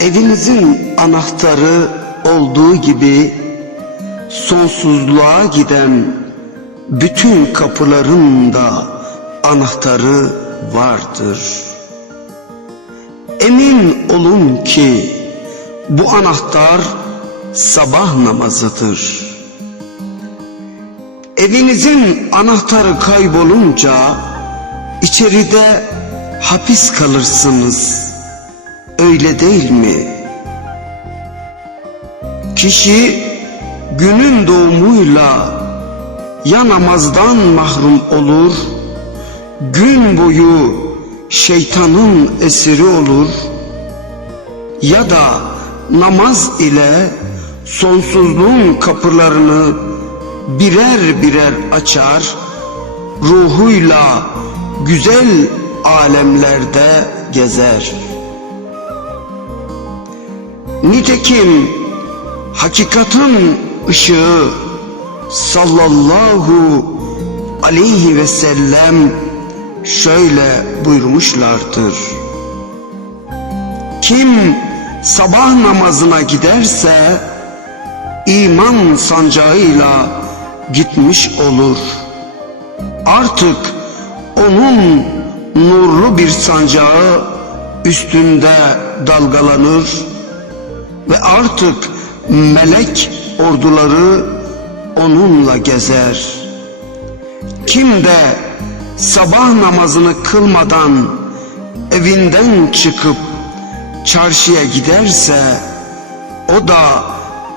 Evinizin anahtarı olduğu gibi sonsuzluğa giden bütün kapıların da anahtarı vardır. Emin olun ki bu anahtar sabah namazıdır. Evinizin anahtarı kaybolunca içeride hapis kalırsınız. Öyle değil mi? Kişi günün doğumuyla ya namazdan mahrum olur, gün boyu şeytanın esiri olur ya da namaz ile sonsuzluğun kapılarını birer birer açar, ruhuyla güzel alemlerde gezer. Nitekim hakikatin ışığı sallallahu aleyhi ve sellem şöyle buyurmuşlardır. Kim sabah namazına giderse iman sancağıyla gitmiş olur. Artık onun nurlu bir sancağı üstünde dalgalanır ve artık melek orduları onunla gezer. Kim de sabah namazını kılmadan evinden çıkıp çarşıya giderse o da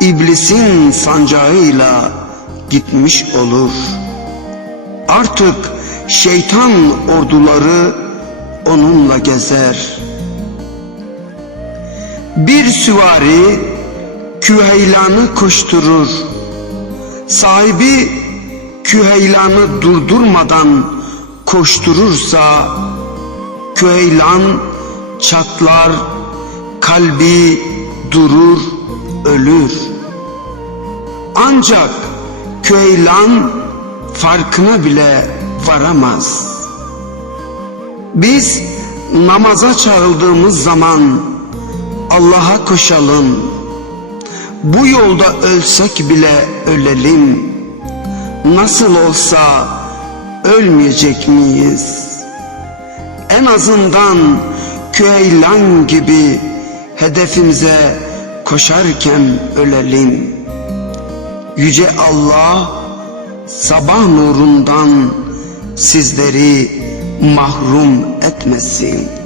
iblisin sancağıyla gitmiş olur. Artık şeytan orduları onunla gezer. Bir süvari küheylanı koşturur. Sahibi küheylanı durdurmadan koşturursa küheylan çatlar, kalbi durur, ölür. Ancak küheylan farkına bile varamaz. Biz namaza çağrıldığımız zaman Allah'a koşalım. Bu yolda ölsek bile ölelim. Nasıl olsa ölmeyecek miyiz? En azından küheylan gibi hedefimize koşarken ölelim. Yüce Allah sabah nurundan sizleri mahrum etmesin.